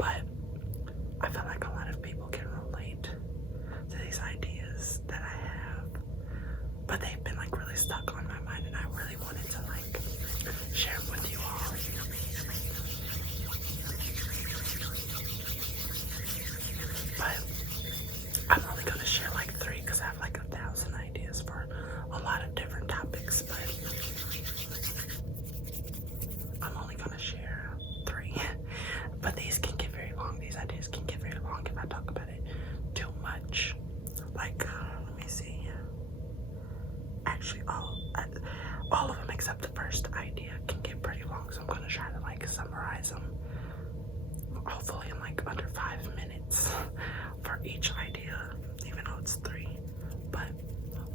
But I feel like a lot of people can relate to these ideas that I have, but they've been like really stuck on my mind, and I really wanted to like share them with you all. But I'm only gonna share like 3 because I have like 1,000 ideas for a lot of different topics, but I'm only gonna share 3. But these can get very long. These ideas can get very long if I talk about it too much. Like, let me see. Actually, all of them except the first idea can get pretty long, so I'm gonna try to like summarize them. Hopefully in like under 5 minutes for each idea, even though it's 3. But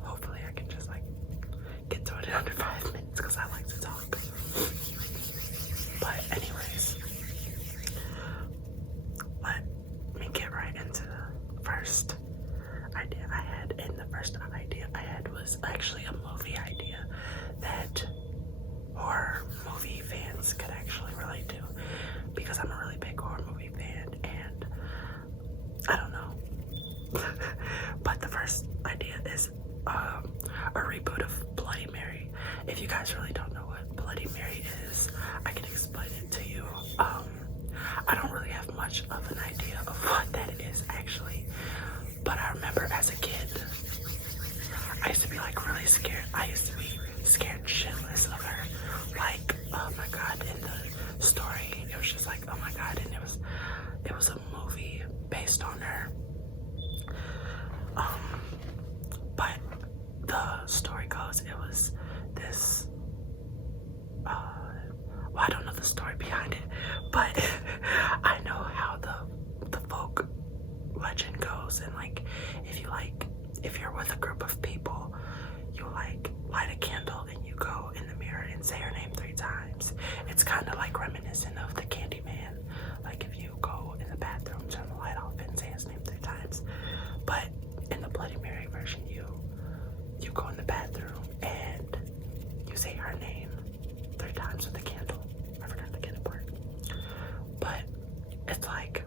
hopefully I can just like get to it in under 5 minutes because I like to talk. But anyways, let me get right into the first idea I had. And the first idea I had was actually a movie idea that horror movie fans could actually relate to, because I'm a really big horror movie fan, and I don't know. But the first idea is a reboot of Bloody Mary. If you guys really don't know what Bloody Mary is, I can explain it to you. I don't really have much of an idea of what that is actually, but I remember as a kid, I used to be like really scared. I used to be scared shitless of her. Like, oh my god, in the story, it was just like, oh my god, and it was a movie based on her. But the story goes, it was this, well, I don't know the story behind it, but I know how the folk legend goes, and like, if you're with a group of people, you like light a candle and you go in the mirror and say her name 3 times. It's kind of like reminiscent of the Candyman. Like if you go in the bathroom, turn the light off and say his name 3 times. But in the Bloody Mary version, you go in the bathroom and you say her name 3 times with the candle. I forgot the candle part. But it's like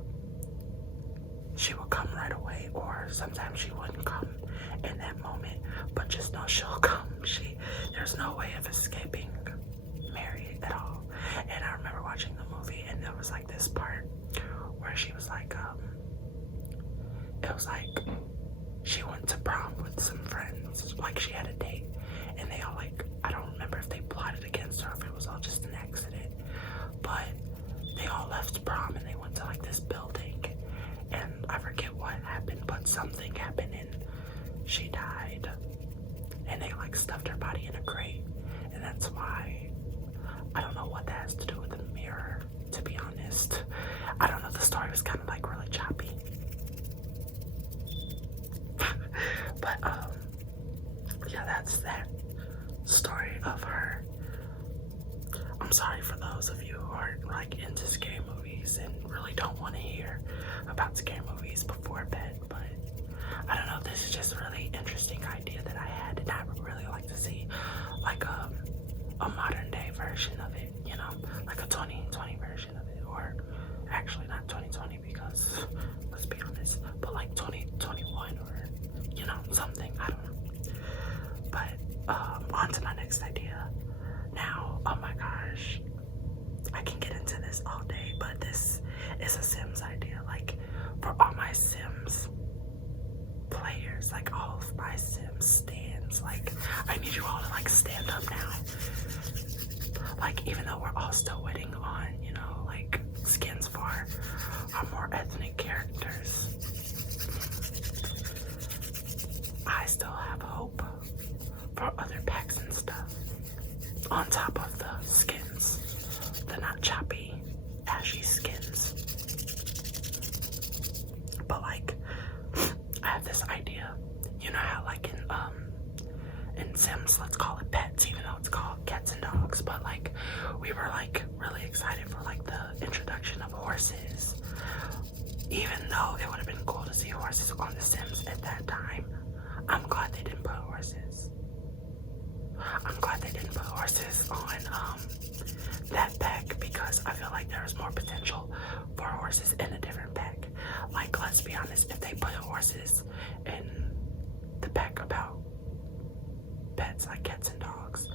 she will come right away, or sometimes she wouldn't come in that moment, but just know she'll come. There's no way of escaping Mary at all. And I remember watching the movie, and there was like this part where she was like, it was like she went to prom with some friends, like she had a date, and they all like, I don't remember if they plotted against her, if it was all just an accident, but they all left prom and they went to like this building, and I forget what happened, but something happened and she died, and they like stuffed her body in a crate. And that's why, I don't know what that has to do with the mirror, to be honest. I don't know, the story was kind of like really choppy. But yeah, that's that story of her. I'm sorry for those of you who aren't like into scary movies and really don't want to hear about scary movies before bed, but I don't know, this is just a really interesting idea that I had, and I would really like to see like a modern day version of it, you know, like a 2020 version of it, or actually not 2020 because let's be honest, but like 2021, or you know, something, I don't know. But on to my next idea. Now, oh my gosh, I can get into this all day, but this is a Sims idea. Like, for all my Sims players, like all of my Sims stands, like I need you all to like stand up now. Like, even though we're all still waiting on, you know, like skins for our more ethnic characters, I still have hope for other packs and stuff on top of the skins, the not choppy, ashy skins. But like, I have this idea. You know how like in Sims, let's call it pets, even though it's called cats and dogs, but like we were like really excited for like the introduction of horses. Even though it would have been cool to see horses on The Sims at that time, I'm glad they didn't put horses. I'm glad they didn't put horses on that pack because I feel like there is more potential for horses in a different pack. Like, let's be honest, if they put horses in the pack about pets like cats and dogs,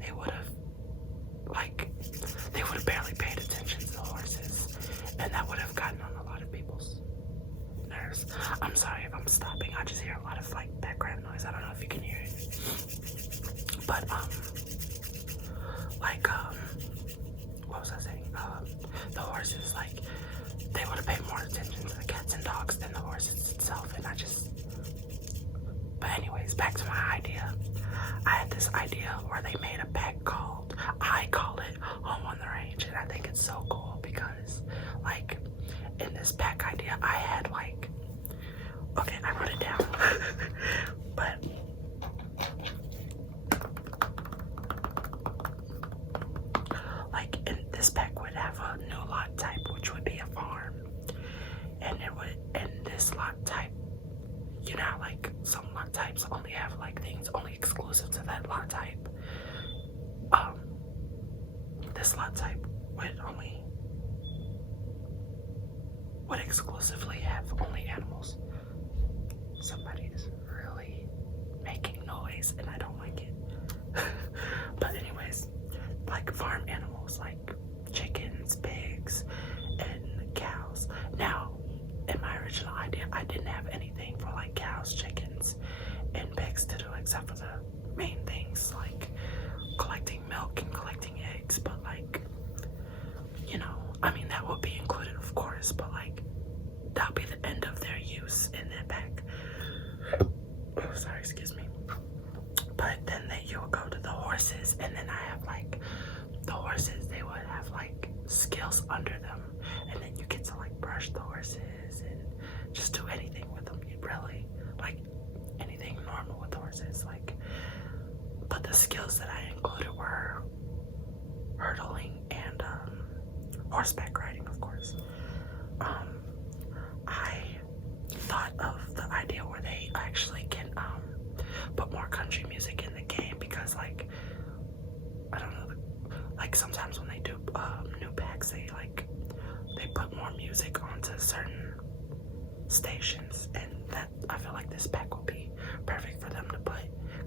they would have barely paid attention to the horses, and that would have gotten on a lot of people's nerves. I'm sorry if I'm stopping. I just hear a lot of like background noise. I don't know if you can hear it, but what was I saying? The horses, like, they would have paid more attention to the cats and dogs than the horses itself, and but anyways, back to my idea. I had this idea where they made a pack called, I call it Home on the Range, and I think it's so cool because, like, in this pack idea, I had, like, okay, I wrote it down, but like, in this pack would have a new lot type, which would be a farm, and this lot type, you know, like some lot types only have like things only exclusive to that lot type. This lot type would exclusively have only animals. Somebody is really making noise and I don't like it. But anyways, like farm animals like chickens, pigs, and cows. Now, in my original idea, I didn't have anything for like cows, chickens, and pigs to do except for the main things like collecting milk and collecting eggs. But like, you know, I mean, that would be included, of course, but like, that'll be the end of their use in that pack. Oh, sorry, excuse me. But then you will go to the horses, and then I have like the horses, they would have like skills under them, and then you get to like brush the horses and just do anything with them. You really like anything normal with horses, like. But the skills that I included were hurdling and horseback riding, of course. I thought of the idea where they actually can put more country music in the game because, like, I don't know, like sometimes when they do new packs, they put more music onto certain stations, and that I feel like this pack will be perfect for them to put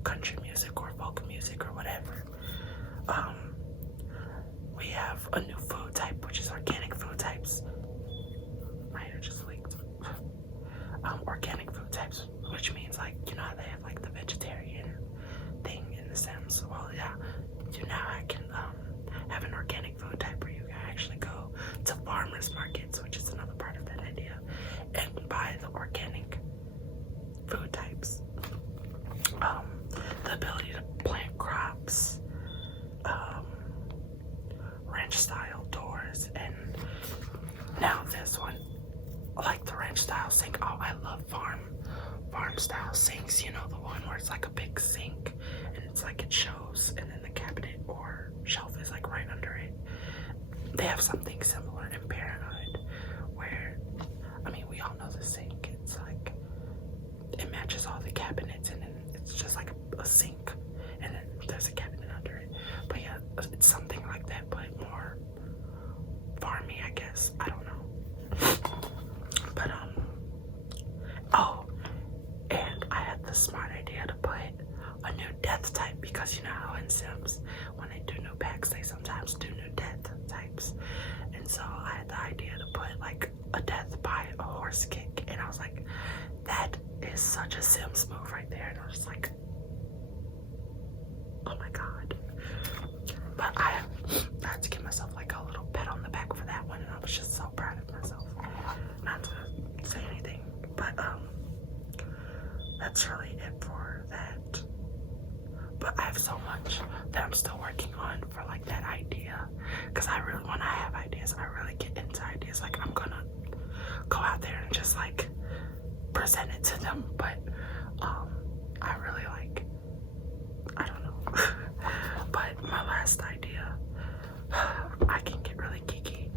country music or folk music or whatever. We have a new food type, which is organic food types. My hair just leaked. Organic food types, which means, like, you know how they have like the vegetarian thing in the Sims. Well, yeah, you now I can have an organic food type where you can actually go to farmers markets, which is another part of that idea, and buy the organic food types. The ability to plant crops, ranch style doors, and now this one, like the ranch style sink. Oh, I love farm style sinks, you know, the one where it's like a big sink and it's like it shows, and then the cabinet or shelf is like right under it. They have something similar in Parenthood where, I mean, we all know the sink, it's like it matches all the cabinets, and then it's just like a sink, and then there's a cabinet under it. But yeah, it's something like that, but more farmy, I guess. I don't know. But oh, and I had the smart idea to put a new death type, because you know how in Sims when they do new packs they sometimes do new death types, and so I had the idea to put like a death by a horse kick, and I was like, that is such a Sims move right there, and I was just like, oh my god. But I had to give myself like a little pat on the back for that one, and I was just so proud of myself. Not to say anything, but that's really it for that. But I have so much that I'm still working on for like that idea, because I really, when I have ideas, I really get into ideas. Like, I'm gonna go out there and just like present it to them, but I really like, I don't know. But my last idea, I can get really geeky,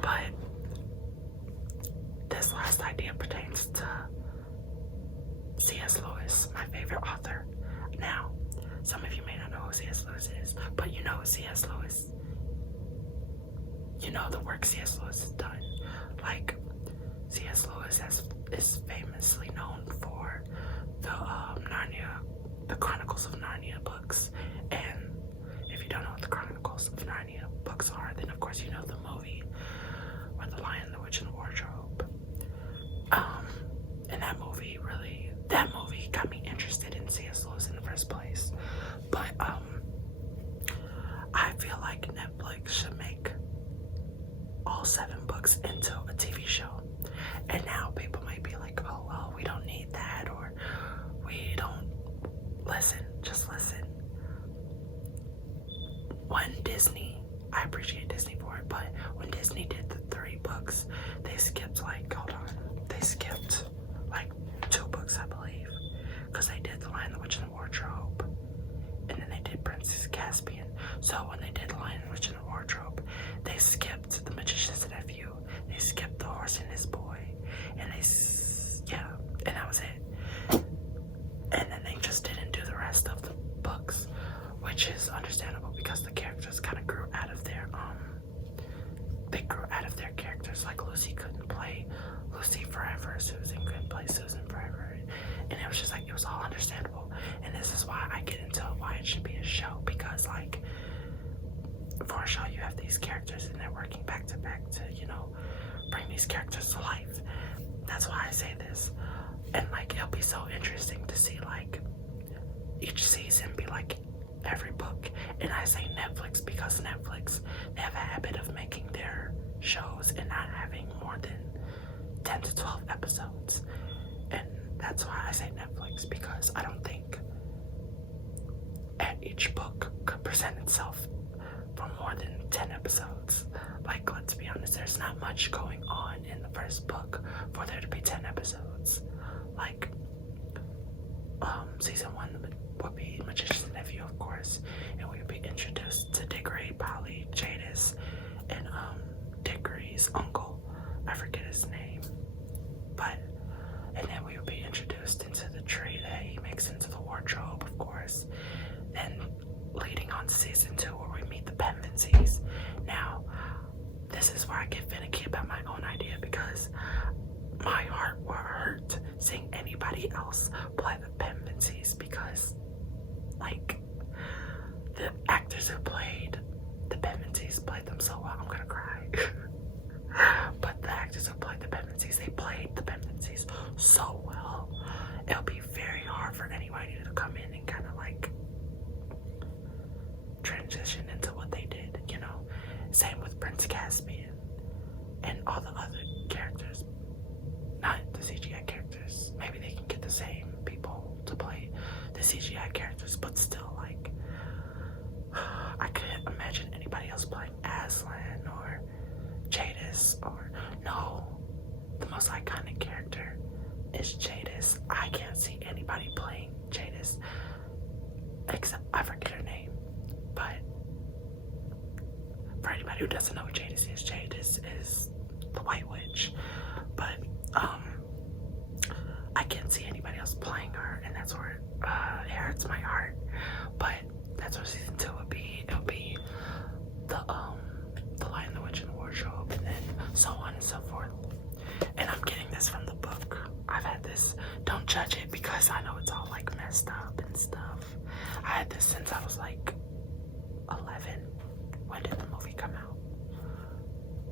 but this last idea pertains to C.S. Lewis, my favorite author. Now, some of you may not know who C.S. Lewis is, but you know who C.S. Lewis you know, the work C.S. Lewis has done. Like, C.S. Lewis is famously known for the Narnia, the Chronicles of Narnia books. And if you don't know what the Chronicles of Narnia books are, then of course you know the movie, or The Lion, the Witch, and the Wardrobe. And that movie got me interested in C.S. Lewis in the first place. But I feel like Netflix should make all 7 books into a TV show. And now people might be like, oh, well, we don't need that, or we don't. Just listen. When Disney, I appreciate Disney for it, but when Disney did the 3 books, they skipped like 2 books, I believe, because they did The Lion, the Witch, and the Wardrobe, and then they did Princess Caspian. So when they did The Lion, the Witch, and the Wardrobe, they skipped The Magician's Nephew, they skipped The Horse and His Boy, and and that was it. And then they just didn't do the rest of the books, which is understandable because the characters kind of grew out of their characters. Like Lucy couldn't play Lucy forever, Susan couldn't play Susan forever, and it was just like, it was all understandable. And this is why I get into why it should be a show, because like, for a show you have these characters and they're working back to back to, you know, bring these characters to life. That's why I say this. And like, it'll be so interesting to see like each season be like every book. And I say Netflix because Netflix, they have a habit of making their shows and not having more than 10 to 12 episodes. And that's why I say Netflix, because I don't think each book could present itself for more than 10 episodes. Like, let's be honest, there's not much going on in the first book for there to be 10 episodes. Like, season 1 would be Magician's Nephew, of course, and we would be introduced to Diggory, Polly, Jadis, and Diggory's uncle. I forget his name, and then we would be introduced into the tree that he makes into the wardrobe, of course. Then leading on to season 2, where we meet the Penvensies. Now, this is where I get finicky about my own idea, because my heart will hurt seeing anybody else play the Penvensies, because like, the actors who played the Penvensies played them so well. I'm gonna cry. But the actors who played the Penvensies, they played the Penvensies so well. It'll be very hard for anybody to come in and kind of like transition into what they did, you know. Same with Prince Caspian and all the other characters. Not the CGI characters. Maybe they can get the same people to play the CGI characters, but still, like, I couldn't imagine anybody else playing Aslan or Jadis, or no, the most iconic character is Jadis. I can't see anybody playing Jadis except, I forget her name, but for anybody who doesn't know who Jadis is the White Witch. But I can't see anybody else playing her, and that's where it hurts my heart. But that's what season 2 would be. It would be the Lion, the Witch, and the Wardrobe, and then so on and so forth. And I'm getting this from the book. I've had this. Don't judge it, because I know it's all like messed up and stuff. I had this since I was like 11. When did the movie come out?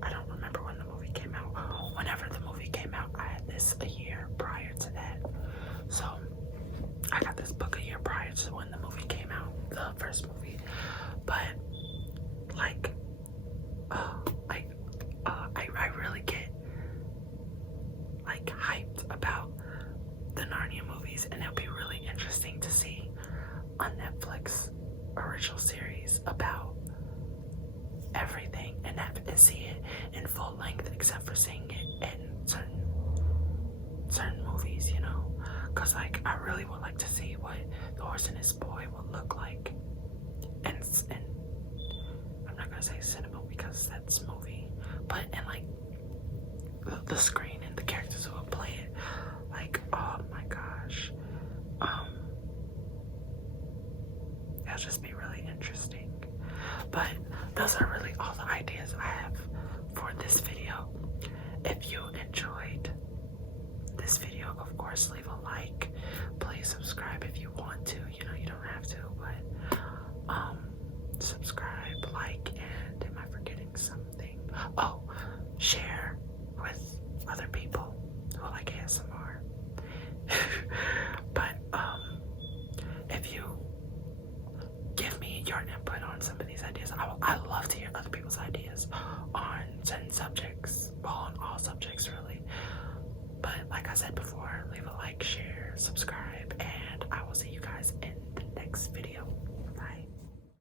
I don't remember when the movie came out. Whenever the movie came out, I had this a year prior to that. So I got this book a year prior to when the movie came out, the first movie. But I really get like hyped about the Narnia movies, and it'll be really interesting to see on Netflix original series about everything, and see it in full length, except for seeing it in certain movies, you know. Because like, I really would like to see what The Horse and His Boy would look like, and I'm not gonna say cinema because that's movie, but in like the screen and the characters who will play it. Like, oh my gosh, it'll just be really interesting. But those are really all the ideas I have to hear other people's ideas on certain subjects, well, on all subjects really. But like I said before, leave a like, share, subscribe, and I will see you guys in the next video.